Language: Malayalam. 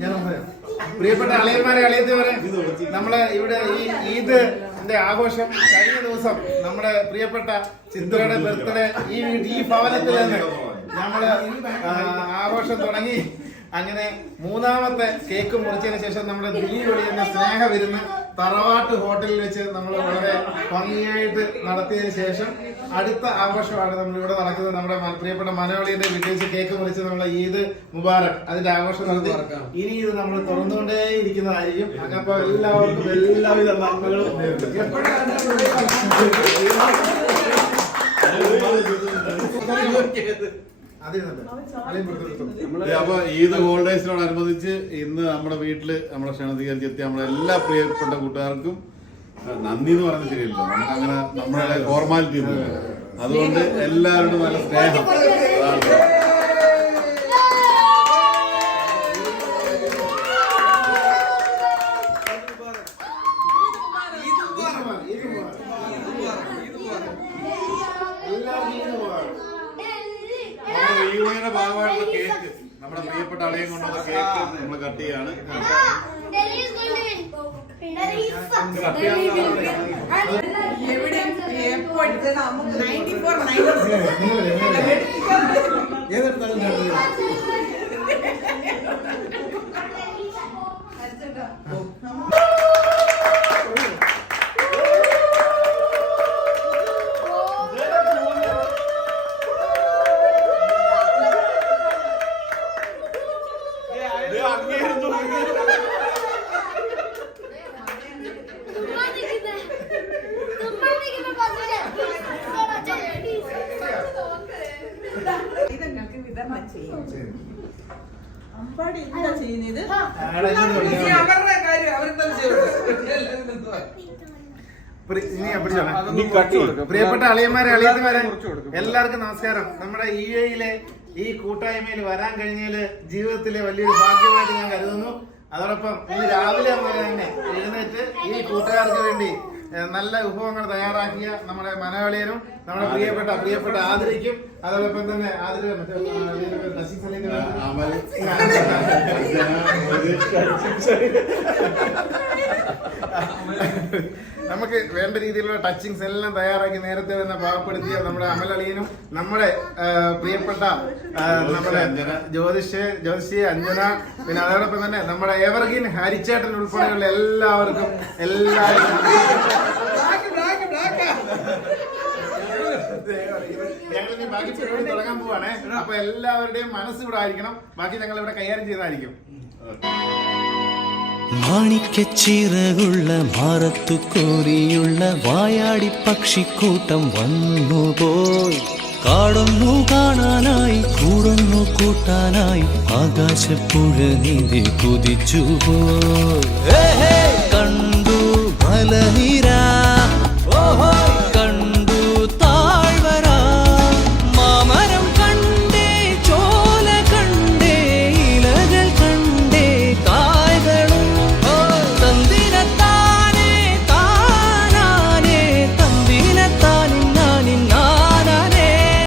ഞാൻ പ്രിയപ്പെട്ട അളിയന്മാരെ അളിയത്തിവരെ, നമ്മള് ഇവിടെ ഈ ഈദിന്റെ ആഘോഷം കഴിഞ്ഞ ദിവസം നമ്മുടെ പ്രിയപ്പെട്ട ചിത്രയുടെ ബർത്ത്ഡേ ഈ ഭവനത്തിൽ തന്നെ നമ്മള് ആഘോഷം തുടങ്ങി. അങ്ങനെ മൂന്നാമത്തെ കേക്ക് മുറിച്ചതിന് ശേഷം നമ്മുടെ ദിലീപൊളി എന്ന സ്നേഹ വിരുന്ന് തറവാട്ട് ഹോട്ടലിൽ വെച്ച് നമ്മൾ വളരെ ഭംഗിയായിട്ട് നടത്തിയതിനു ശേഷം അടുത്ത ആഘോഷമാണ് നമ്മൾ ഇവിടെ നടക്കുന്നത്. നമ്മുടെ പ്രിയപ്പെട്ട മനോളിയുടെ വീട്ടിൽ വെച്ച് കേക്ക് മുറിച്ച് നമ്മളെ ഈദ് മുബാറക് അതിന്റെ ആഘോഷം നടത്തി. ഇനി ഇത് നമ്മൾ തുറന്നുകൊണ്ടേ ഇരിക്കുന്നതായിരിക്കും. അപ്പൊ എല്ലാവർക്കും എല്ലാവിധ നന്മകളും. അപ്പൊ ഈദ് ഹോളിഡേസിനോടനുബന്ധിച്ച് ഇന്ന് നമ്മുടെ വീട്ടില് നമ്മുടെ ക്ഷണത്തിലേക്ക് എത്തിയ നമ്മുടെ എല്ലാ പ്രിയപ്പെട്ട കൂട്ടുകാർക്കും നന്ദി എന്ന് പറയുന്നത് ശരിയല്ലോ, നമുക്ക് അങ്ങനെ നമ്മുടെ ഫോർമാലിറ്റി ഒന്നുമില്ല. അതുകൊണ്ട് എല്ലാവരോടും നല്ല സ്നേഹം. ഈവനിയുടെ ഭാഗമായിട്ടുള്ള കേക്ക് നമ്മുടെ പ്രിയപ്പെട്ട അളിയും കൊണ്ടുള്ള കേക്ക് നമ്മൾ കട്ട് ചെയ്യാണ്. അമ്പാടി എന്താ ചെയ്യുന്നത്? പ്രിയപ്പെട്ട അളിയന്മാരെ അളിയന്മാരെ എല്ലാവർക്കും നമസ്കാരം. നമ്മുടെ യിലെ ഈ കൂട്ടായ്മയിൽ വരാൻ കഴിഞ്ഞതില് ജീവിതത്തിലെ വലിയൊരു ഭാഗ്യമായിട്ട് ഞാൻ കരുതുന്നു. അതോടൊപ്പം ഇന്ന് രാവിലെ തന്നെ എഴുന്നേറ്റ് ഈ കൂട്ടുകാർക്ക് വേണ്ടി നല്ല വിഭവങ്ങൾ തയ്യാറാക്കിയ നമ്മുടെ മലയാളിയനും നമ്മുടെ പ്രിയപ്പെട്ട ആതിരയ്ക്കും അതോടൊപ്പം തന്നെ നമുക്ക് വേണ്ട രീതിയിലുള്ള ടച്ചിങ്സ് എല്ലാം തയ്യാറാക്കി നേരത്തെ തന്നെ പാകപ്പെടുത്തിയ നമ്മുടെ അമലളിയനും നമ്മുടെ പ്രിയപ്പെട്ട നമ്മുടെ ജ്യോതിഷി അഞ്ജന, പിന്നെ അതോടൊപ്പം തന്നെ നമ്മുടെ എവർഗിൻ ഹരിച്ചേട്ടൻ ഉൾപ്പെടെയുള്ള എല്ലാവർക്കും ഞങ്ങൾ ഇനി ബാക്കി പരിപാടി തുടങ്ങാൻ പോവാണേ. അപ്പൊ എല്ലാവരുടെയും മനസ്സ് ഇവിടെ ആയിരിക്കണം. ബാക്കി ഞങ്ങൾ ഇവിടെ കൈകാര്യം ചെയ്യുന്നതായിരിക്കും. മാണിക്കച്ചിറകുള്ള മാറത്തു കോരിയുള്ള വായാടി പക്ഷിക്കൂട്ടം വന്നുപോയി. കാടൊന്നു കാണാനായി കൂടൊന്നു കൂട്ടാനായി ആകാശപ്പുഴ നീന്തി കുതിച്ചുപോയി.